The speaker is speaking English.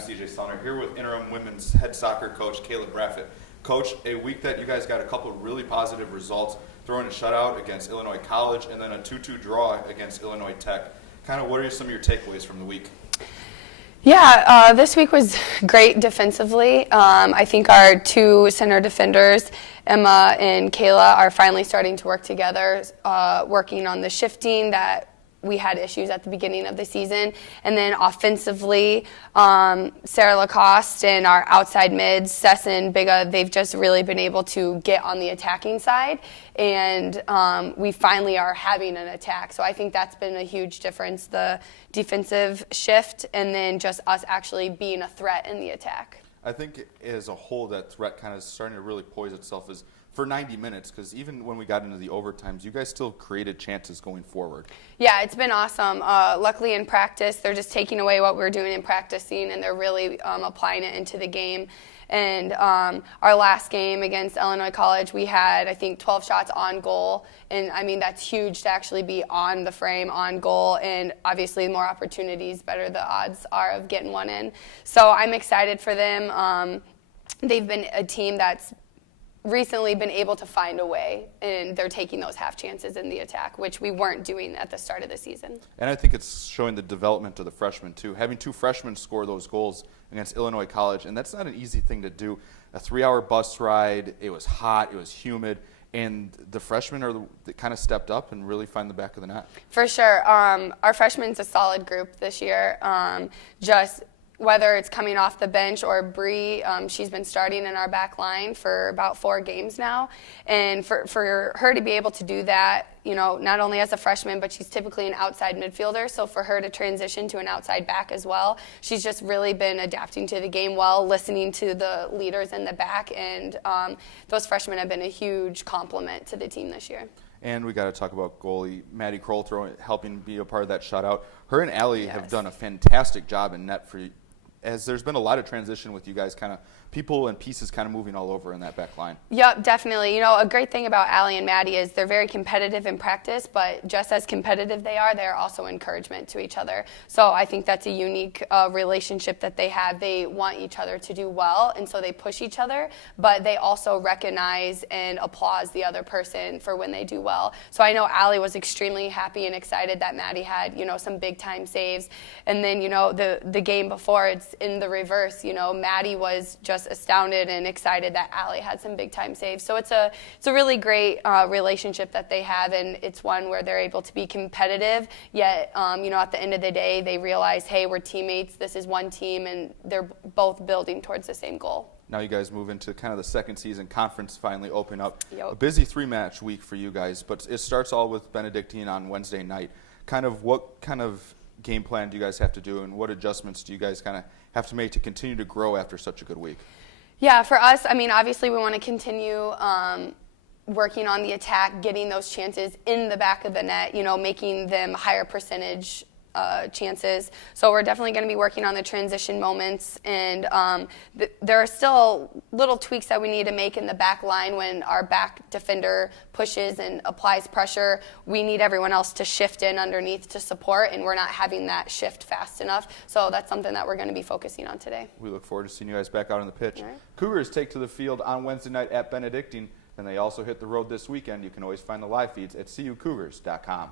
CJ Sonner here with interim women's head soccer coach Caleb Braffett. Coach, a week that you guys got a couple of really positive results, throwing a shutout against Illinois College and then a 2-2 draw against Illinois Tech. Kind of what are some of your takeaways from the week? Yeah, this week was great defensively. I think our two center defenders, Emma and Kayla, are finally starting to work together, working on the shifting that we had issues at the beginning of the season. And then offensively, Sarah Lacoste and our outside mids, Sess and Biga, they've just really been able to get on the attacking side. And we finally are having an attack. So I think that's been a huge difference, the defensive shift, and then just us actually being a threat in the attack. I think as a whole that threat kind of starting to really poise itself as for 90 minutes, because even when we got into the overtimes, you guys still created chances going forward. Yeah, it's been awesome. Luckily in practice, they're just taking away what we're doing in practicing, and they're really applying it into the game. And our last game against Illinois College, we had, I think, 12 shots on goal. And, I mean, that's huge to actually be on the frame, on goal. And, obviously, the more opportunities, better the odds are of getting one in. So I'm excited for them. They've been a team that's recently been able to find a way, and they're taking those half chances in the attack, which we weren't doing at the start of the season. And I think it's showing the development of the freshmen, too. Having two freshmen score those goals against Illinois College, and that's not an easy thing to do. A 3-hour bus ride, it was hot, it was humid, and the freshmen kind of stepped up and really find the back of the net. For sure. Our freshmen's a solid group this year. Just whether it's coming off the bench or Bree, she's been starting in our back line for about 4 games now. And for her to be able to do that, you know, not only as a freshman, but she's typically an outside midfielder. So for her to transition to an outside back as well, she's just really been adapting to the game well, listening to the leaders in the back. And those freshmen have been a huge compliment to the team this year. And we got to talk about goalie Maddie Kroll helping be a part of that shutout. Her and Allie have done a fantastic job in net for, as there's been a lot of transition with you guys, kind of people and pieces kind of moving all over in that back line. Yep, definitely. You know, a great thing about Allie and Maddie is they're very competitive in practice, but just as competitive they're also encouragement to each other. So I think that's a unique relationship that they have. They want each other to do well, and so they push each other, but they also recognize and applaud the other person for when they do well. So I know Allie was extremely happy and excited that Maddie had, you know, some big-time saves. And then, you know, the game before, it's in the reverse. You know, Maddie was just astounded and excited that Allie had some big time saves. So it's a really great relationship that they have, and it's one where they're able to be competitive, yet you know, at the end of the day they realize, hey, we're teammates, this is one team, and they're both building towards the same goal. Now you guys move into kind of the second season, conference finally open up. Yep. A busy 3-match week for you guys, but it starts all with Benedictine on Wednesday night. What kind of game plan do you guys have to do, and what adjustments do you guys kind of have to make to continue to grow after such a good week? Yeah, for us, I mean, obviously we want to continue working on the attack, getting those chances in the back of the net, you know, making them higher percentage chances. So we're definitely going to be working on the transition moments, and there are still little tweaks that we need to make in the back line. When our back defender pushes and applies pressure, we need everyone else to shift in underneath to support, and we're not having that shift fast enough. So that's something that we're going to be focusing on today. We look forward to seeing you guys back out on the pitch. Right. Cougars take to the field on Wednesday night at Benedictine, and they also hit the road this weekend. You can always find the live feeds at CUCougars.com.